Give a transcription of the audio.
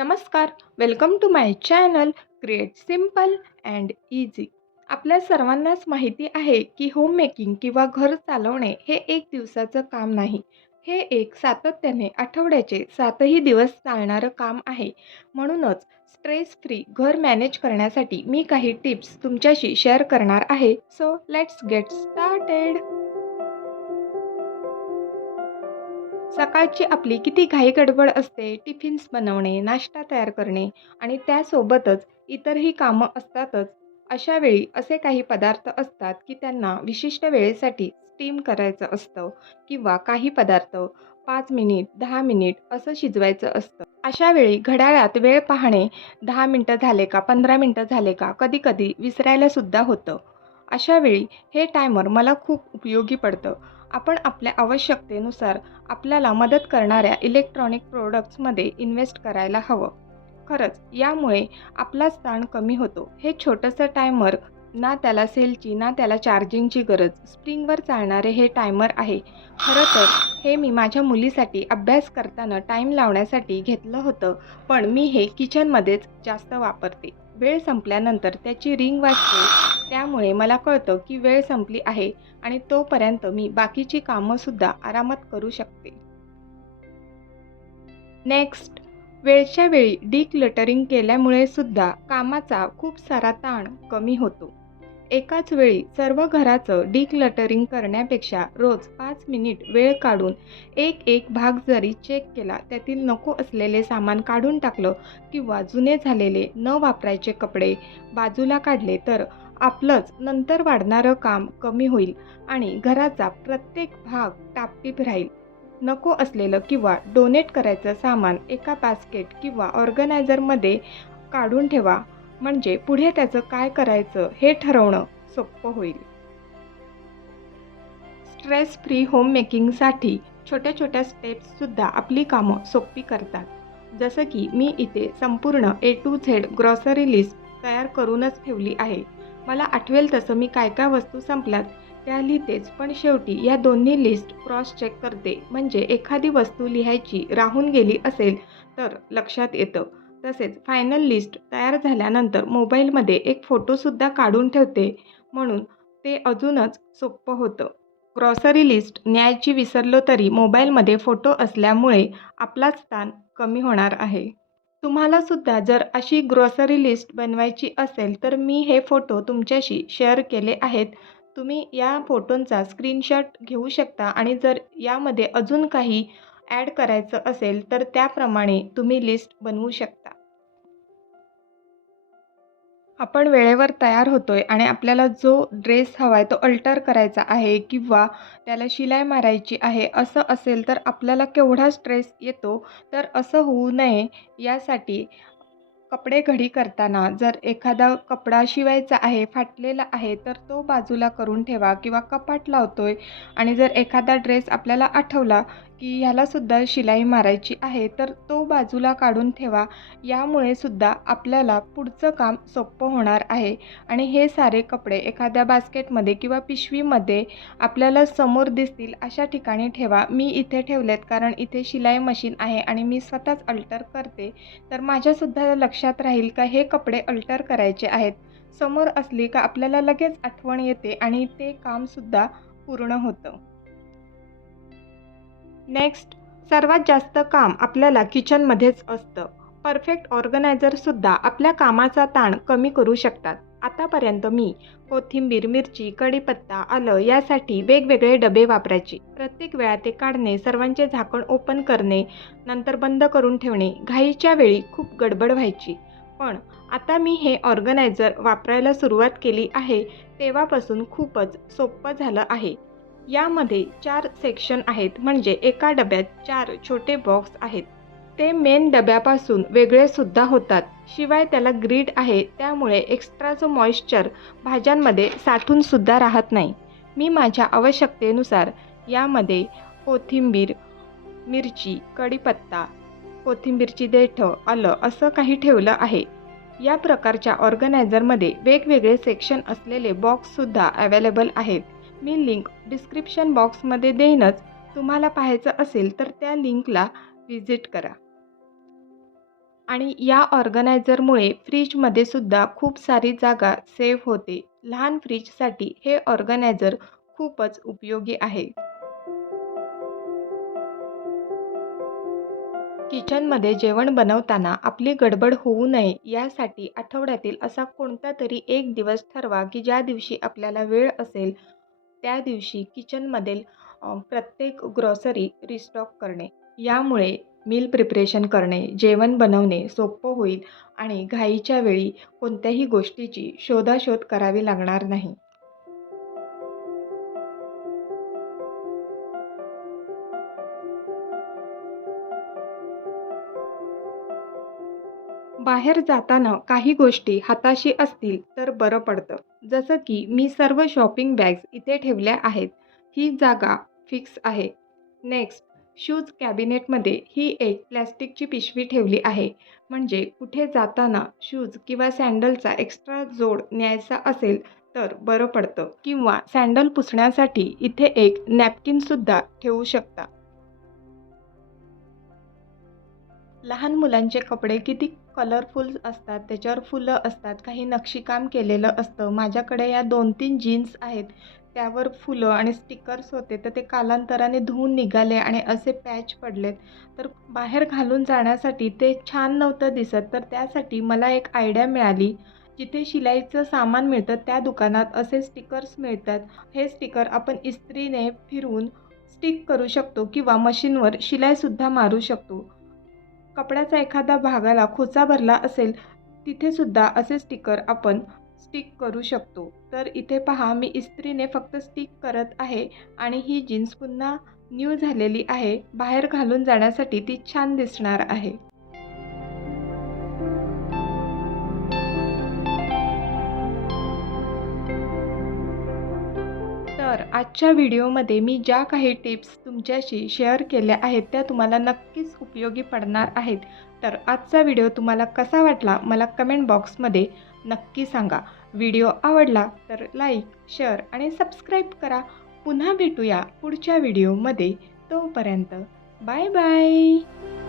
नमस्कार, welcome to my channel create simple and easy. आपल्या सर्वांनाच माहिती आहे की होम मेकिंग किंवा घर चालवणे हे एक दिवसाचं काम नाही. हे एक सातत्याने आठवड्याचे 7ही दिवस चालणारं काम आहे. म्हणूनच स्ट्रेस फ्री घर मॅनेज करण्यासाठी मी काही टिप्स तुमच्याशी शेअर करणार आहे. So let's get started. सकाळची आपली किती घाई गडबड असते. टिफिन्स बनवणे, नाश्ता तयार करणे आणि त्यासोबतच इतरही कामं असतातच. अशा वेळी असे काही पदार्थ असतात की त्यांना विशिष्ट वेळेसाठी स्टीम करायचं असतं किंवा काही पदार्थ 5 मिनिट, 10 मिनिट असं शिजवायचं असतं. अशा वेळी घड्याळात वेळ पाहणे 10 मिनिटं झाले का, 15 मिनिटं झाले का, कधी-कधी विसरायला सुद्धा होतं. अशा वेळी हे टायमर मला खूप उपयोगी पडतं. आपण आपल्या आवश्यकतेनुसार आपल्याला मदत करणाऱ्या इलेक्ट्रॉनिक प्रोडक्ट्समध्ये इन्व्हेस्ट करायला हवं. खरंच यामुळे आपलाच ताण कमी होतो. हे छोटंसं टायमर ना त्याला सेलची ना त्याला चार्जिंगची गरज. स्प्रिंगवर चालणारे हे टायमर आहे. खरं तर हे मी माझ्या मुलीसाठी अभ्यास करताना टाईम लावण्यासाठी घेतलं होतं, पण मी हे किचनमध्येच जास्त वापरते. वेळ संपल्यानंतर त्याची रिंग वाजते, त्यामुळे मला कळतं की वेळ संपली आहे आणि तोपर्यंत मी बाकीची कामंसुद्धा आरामात करू शकते. नेक्स्ट, वेळच्या वेळी डिक्लटरिंग केल्यामुळे सुद्धा कामाचा खूप सारा ताण कमी होतो. एकाच वेळी सर्व घराचं डिक्लटरिंग करण्यापेक्षा रोज 5 मिनिट वेळ काढून एक भाग जरी चेक केला, त्यातील नको असलेले सामान काढून टाकलं किंवा जुने झालेले न वापरायचे कपडे बाजूला काढले तर आपलंच नंतर वाढणारं काम कमी होईल आणि घराचा प्रत्येक भाग टापटीप राहील. नको असलेलं किंवा डोनेट करायचं सामान एका बास्केट किंवा ऑर्गनायझरमध्ये काढून ठेवा, म्हणजे पुढे त्याचं काय करायचं हे ठरवणं सोपं होईल. स्ट्रेस फ्री होम मेकिंगसाठी छोट्या छोट्या स्टेप्ससुद्धा आपली कामं सोपी करतात. जसं की मी इथे संपूर्ण A to Z grocery list तयार करूनच ठेवली आहे. मला आठवेल तसं मी काय काय वस्तू संपल्यात त्या लिहितेच, पण शेवटी या दोन्ही लिस्ट क्रॉस चेक करते. म्हणजे एखादी वस्तू लिहायची राहून गेली असेल तर लक्षात येतं. तसेच फायनल लिस्ट तयार झाल्यानंतर मोबाईलमध्ये एक फोटोसुद्धा काढून ठेवते, म्हणून ते अजूनच सोपं होतं. ग्रॉसरी लिस्ट न्यायची विसरलो तरी मोबाईलमध्ये फोटो असल्यामुळे आपलाच ताण कमी होणार आहे. तुम्हाला सुद्धा जर अशी ग्रॉसरी लिस्ट बनवायची असेल तर मी हे फोटो तुमच्याशी शेअर केले आहेत. तुम्ही या फोटोंचा स्क्रीनशॉट घेऊ शकता आणि जर यामध्ये अजून काही ॲड करायचं असेल तर त्याप्रमाणे तुम्ही लिस्ट बनवू शकता. आपण वेळेवर तयार होतोय आणि आपल्याला जो ड्रेस हवा आहे तो अल्टर करायचा आहे किंवा त्याला शिलाई मारायची आहे, असं असेल तर आपल्याला केवढा स्ट्रेस येतो. तर असं होऊ नये यासाठी कपडे घडी करताना जर एखादा कपडा शिवायचा आहे, फाटलेला आहे, तर तो बाजूला करून ठेवा किंवा कपाट लावतोय आणि जर एखादा ड्रेस आपल्याला आठवला की ह्यालासुद्धा शिलाई मारायची आहे, तर तो बाजूला काढून ठेवा. यामुळे सुद्धा आपल्याला पुढचं काम सोपं होणार आहे आणि हे सारे कपडे एखाद्या बास्केटमध्ये किंवा पिशवीमध्ये आपल्याला समोर दिसतील अशा ठिकाणी ठेवा. मी इथे ठेवलेत कारण इथे शिलाई मशीन आहे आणि मी स्वतःच अल्टर करते. तर माझ्यासुद्धा लक्षात राहील का हे कपडे अल्टर करायचे आहेत. समोर असली का आपल्याला लगेच आठवण येते आणि ते कामसुद्धा पूर्ण होतं. नेक्स्ट, सर्वात जास्त काम आपल्याला किचनमध्येच असतं. परफेक्ट ऑर्गनायझरसुद्धा आपल्या कामाचा ताण कमी करू शकतात. आतापर्यंत मी कोथिंबीर, मिरची, कढीपत्ता, आलं यासाठी वेगवेगळे डबे वापरायचे. प्रत्येक वेळा ते काढणे, सर्वांचे झाकण ओपन करणे, नंतर बंद करून ठेवणे, घाईच्या वेळी खूप गडबड व्हायची. पण आता मी हे ऑर्गनायझर वापरायला सुरुवात केली आहे, तेव्हापासून खूपच सोपं झालं आहे. यामध्ये 4 सेक्शन आहेत, म्हणजे एका डब्यात 4 छोटे बॉक्स आहेत. ते मेन डब्यापासून वेगळे सुद्धा होतात. शिवाय त्याला ग्रिड आहे, त्यामुळे एक्स्ट्राचं मॉइश्चर भाज्यांमध्ये साठून सुद्धा राहत नाही. मी माझ्या आवश्यकतेनुसार यामध्ये कोथिंबीर, मिरची, कढीपत्ता, कोथिंबीरची देठं, आलं असं काही ठेवलं आहे. या प्रकारच्या ऑर्गनायझरमध्ये वेगवेगळे सेक्शन असलेले बॉक्ससुद्धा अवेलेबल आहेत. मी लिंक डिस्क्रिप्शन बॉक्समध्ये देईनच. तुम्हाला पाहायचं असेल तर त्या लिंकला व्हिजिट करा. आणि या ऑर्गनायझरमुळे फ्रीजमध्ये सुद्धा खूप सारी जागा सेव्ह होते. लहान फ्रीजसाठी हे ऑर्गनायझर खूपच उपयोगी आहे. किचनमध्ये जेवण बनवताना आपली गडबड होऊ नये यासाठी आठवड्यातील असा कोणता तरी एक दिवस ठरवा, की ज्या दिवशी आपल्याला वेळ असेल त्या दिवशी किचनमधील प्रत्येक ग्रॉसरी रिस्टॉक करणे. यामुळे मील प्रिपरेशन करणे, जेवण बनवणे सोपं होईल आणि घाईच्या वेळी कोणत्याही गोष्टीची शोधाशोध करावी लागणार नाही. बाहेर जाताना काही गोष्टी हाताशी असतील तर बरं पडतं. जसं की मी सर्व शॉपिंग बॅग्स इथे ठेवल्या आहेत. ही जागा फिक्स आहे. नेक्स्ट शूज कॅबिनेटमध्ये ही एक प्लास्टिकची पिशवी ठेवली आहे. म्हणजे कुठे जाताना शूज किंवा सँडलचा एक्स्ट्रा जोड न्यायचा असेल तर बरं पडतं. किंवा सँडल पुसण्यासाठी इथे एक नॅपकिनसुद्धा ठेवू शकता. लहान मुलांचे कपडे किती कलरफुल असतात, त्याच्यावर फुलं असतात, काही नक्षीकाम केलेलं असतं. माझ्याकडे या 2-3 जीन्स आहेत, त्यावर फुलं आणि स्टिकर्स होते, तर ते कालांतराने धुवून निघाले आणि असे पॅच पडलेत. तर बाहेर घालून जाण्यासाठी ते छान नव्हतं दिसत, तर त्यासाठी मला एक आयडिया मिळाली. जिथे शिलाईचं सामान मिळतं त्या दुकानात असे स्टिकर्स मिळतात. हे स्टिकर आपण इस्त्रीने फिरवून स्टिक करू शकतो किंवा मशीनवर शिलाईसुद्धा मारू शकतो. कपड्याचा एखाद्या भागाला खोचा भरला असेल, तिथे सुद्धा असे स्टिकर आपण स्टिक करू शकतो. तर इथे पहा मी इस्त्रीने फक्त स्टिक करत आहे आणि ही जीन्स पुन्हा न्यू झालेली आहे. बाहेर घालून जाण्यासाठी ती छान दिसणार आहे. तर आजच्या व्हिडिओमध्ये मी ज्या काही टिप्स तुमच्याशी शेअर केल्या आहेत त्या तुम्हाला नक्कीच उपयोगी पडणार आहेत. तर आजचा व्हिडिओ तुम्हाला कसा वाटला मला कमेंट बॉक्समध्ये नक्की सांगा. व्हिडिओ आवडला तर लाईक, शेअर आणि सबस्क्राईब करा. पुन्हा भेटूया पुढच्या व्हिडिओमध्ये. तोपर्यंत बाय बाय.